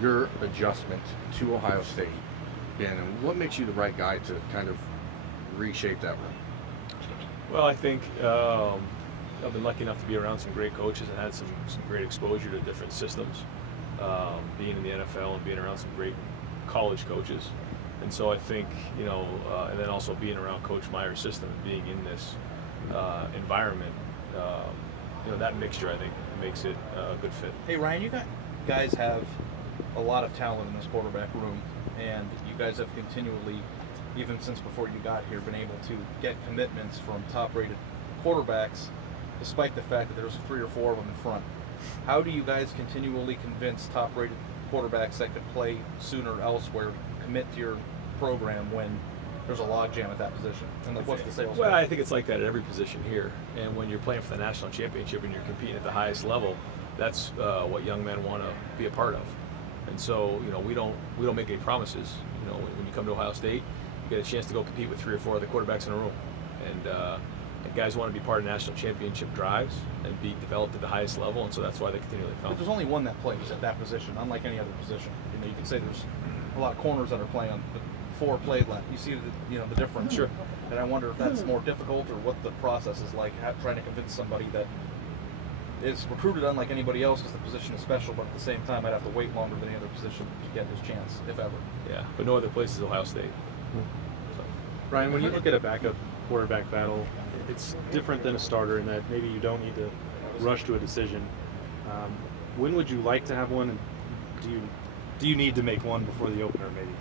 Your adjustment to Ohio State, and what makes you the right guy to kind of reshape that room? Well, I think I've been lucky enough to be around some great coaches and had some great exposure to different systems, being in the NFL and being around some great college coaches. And so I think, and then also being around Coach Meyer's system and being in this environment, that mixture, I think, makes it a good fit. Hey, Ryan, you guys have a lot of talent in this quarterback room, and you guys have continually, even since before you got here, been able to get commitments from top-rated quarterbacks, despite the fact that there's 3 or 4 of them in front. How do you guys continually convince top-rated quarterbacks that could play sooner elsewhere to commit to your program when there's a logjam at that position? And what's the sales? Well, I think it's like that at every position here. And when you're playing for the national championship and you're competing at the highest level, that's what young men want to be a part of. And so, we don't make any promises. When you come to Ohio State, you get a chance to go compete with 3 or 4 other quarterbacks in a room. And guys want to be part of national championship drives and be developed at the highest level, and so that's why they continually come. But there's only one that plays at that position, unlike any other position. You can say there's a lot of corners that are playing, but 4 played left. You see the difference. Sure. And I wonder if that's more difficult or what the process is like, trying to convince somebody that is recruited unlike anybody else because the position is special, but at the same time I'd have to wait longer than any other position to get his chance, if ever. Yeah, but no other place is Ohio State. So. Ryan, when you look at a backup quarterback battle, it's different than a starter in that maybe you don't need to rush to a decision. When would you like to have one, and do you need to make one before the opener maybe?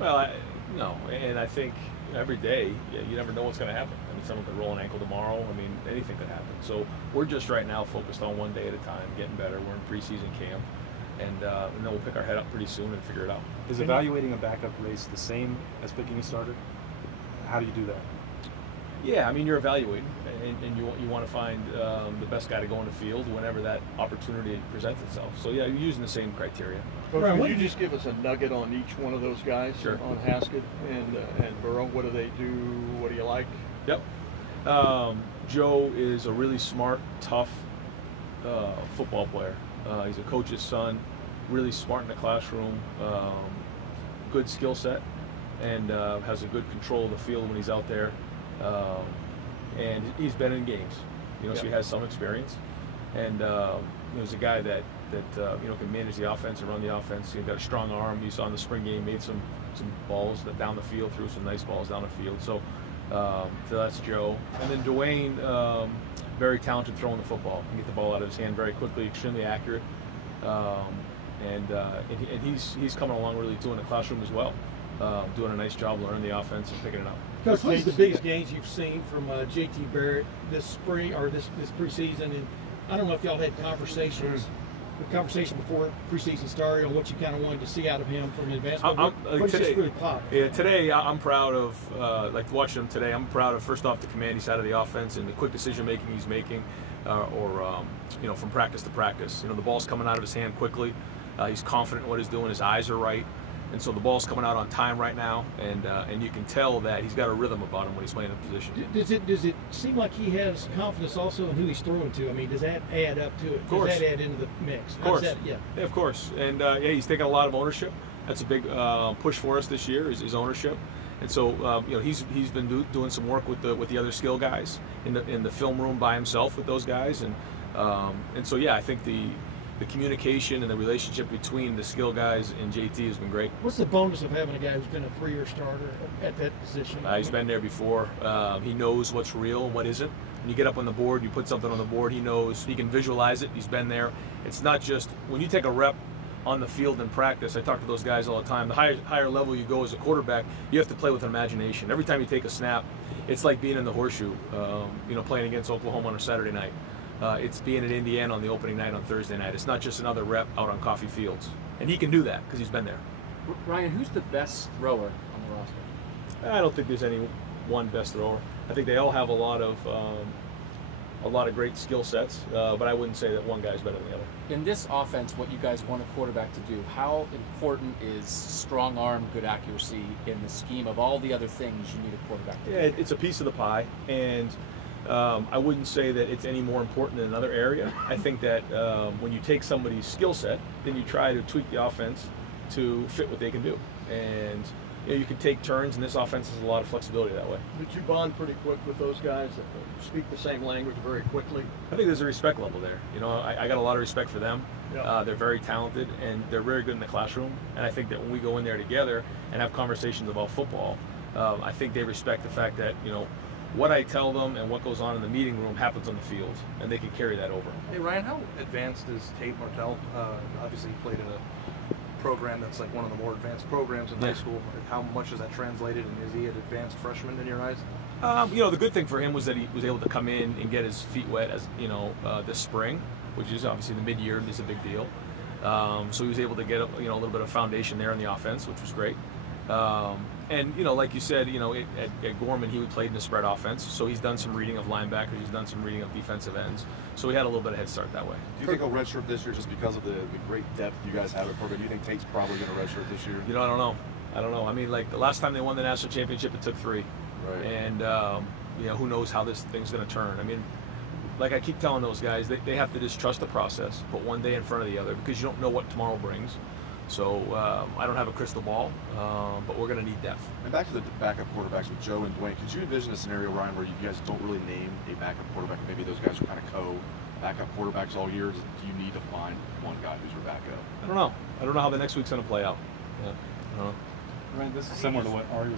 Well, no, and I think every day you never know what's going to happen. I mean, someone could roll an ankle tomorrow. I mean, anything could happen. So we're just right now focused on one day at a time, getting better. We're in preseason camp, and then we'll pick our head up pretty soon and figure it out. Is evaluating a backup race the same as picking a starter? How do you do that? Yeah, I mean, you're evaluating, and you want to find the best guy to go on the field whenever that opportunity presents itself. So yeah, you're using the same criteria. Well, would you just give us a nugget on each one of those guys? Sure. On Haskett and Burrow, what do they do? What do you like? Yep. Joe is a really smart, tough football player. He's a coach's son, really smart in the classroom, good skill set, and has a good control of the field when he's out there. And he's been in games, so he has some experience. And he's a guy that can manage the offense and run the offense. He's got a strong arm. You saw in the spring game, made some balls down the field, threw some nice balls down the field. So that's Joe. And then Dwayne, very talented throwing the football. He can get the ball out of his hand very quickly, extremely accurate. And he's coming along really too in the classroom as well, doing a nice job learning the offense and picking it up. Coach, what's the biggest gains you've seen from JT Barrett this spring or this preseason? And I don't know if y'all had conversation before preseason started on what you kind of wanted to see out of him from an advancement. What's just really popped? Yeah, today I'm proud of, like watching him today, I'm proud of first off the commanding side of the offense and the quick decision making he's making, from practice to practice. The ball's coming out of his hand quickly. He's confident in what he's doing. His eyes are right. And so the ball's coming out on time right now, and you can tell that he's got a rhythm about him when he's playing in position. Does it seem like he has confidence also in who he's throwing to? I mean, does that add up to it? Of course. Does that add into the mix? Of course. Yeah, of course. And he's taking a lot of ownership. That's a big push for us this year is his ownership. And so he's been doing some work with the other skill guys in the film room by himself with those guys, and so yeah, I think the communication and the relationship between the skill guys and JT has been great. What's the bonus of having a guy who's been a 3-year starter at that position? He's been there before. He knows what's real and what isn't. When you get up on the board, you put something on the board, he knows. He can visualize it. He's been there. It's not just when you take a rep on the field in practice. I talk to those guys all the time. The higher level you go as a quarterback, you have to play with imagination. Every time you take a snap, it's like being in the horseshoe, playing against Oklahoma on a Saturday night. It's being at Indiana on the opening night on Thursday night. It's not just another rep out on Coffee Fields. And he can do that because he's been there. Ryan, who's the best thrower on the roster? I don't think there's any one best thrower. I think they all have a lot of great skill sets, but I wouldn't say that one guy's better than the other. In this offense, what you guys want a quarterback to do, how important is strong arm, good accuracy in the scheme of all the other things you need a quarterback to do? Yeah, it's a piece of the pie, and I wouldn't say that it's any more important than another area. I think that when you take somebody's skill set, then you try to tweak the offense to fit what they can do. And you can take turns, and this offense has a lot of flexibility that way. But you bond pretty quick with those guys that speak the same language very quickly. I think there's a respect level there. I got a lot of respect for them. Yeah. They're very talented, and they're very good in the classroom. And I think that when we go in there together and have conversations about football, I think they respect the fact that, what I tell them and what goes on in the meeting room happens on the field, and they can carry that over. Hey Ryan, how advanced is Tate Martell? Obviously, he played in a program that's like one of the more advanced programs in high school. How much is that translated, and is he an advanced freshman in your eyes? The good thing for him was that he was able to come in and get his feet wet as this spring, which is obviously the mid-year is a big deal. So he was able to get a little bit of foundation there in the offense, which was great. And like you said, at Gorman he played in the spread offense, so he's done some reading of linebackers, he's done some reading of defensive ends, so he had a little bit of head start that way. Do you think he'll redshirt this year just because of the great depth you guys have at program? Do you think Tate's probably going to redshirt this year? I don't know. I mean, like the last time they won the national championship, it took 3. Right. And who knows how this thing's going to turn. I mean, like I keep telling those guys, they have to just trust the process, put one day in front of the other, because you don't know what tomorrow brings. So I don't have a crystal ball, but we're going to need depth. And back to the backup quarterbacks with Joe and Dwayne, could you envision a scenario, Ryan, where you guys don't really name a backup quarterback, and maybe those guys are kind of co-backup quarterbacks all year? Do you need to find one guy who's your backup? I don't know. I don't know how the next week's going to play out. Yeah. I don't know. Ryan, this is similar to what Ari was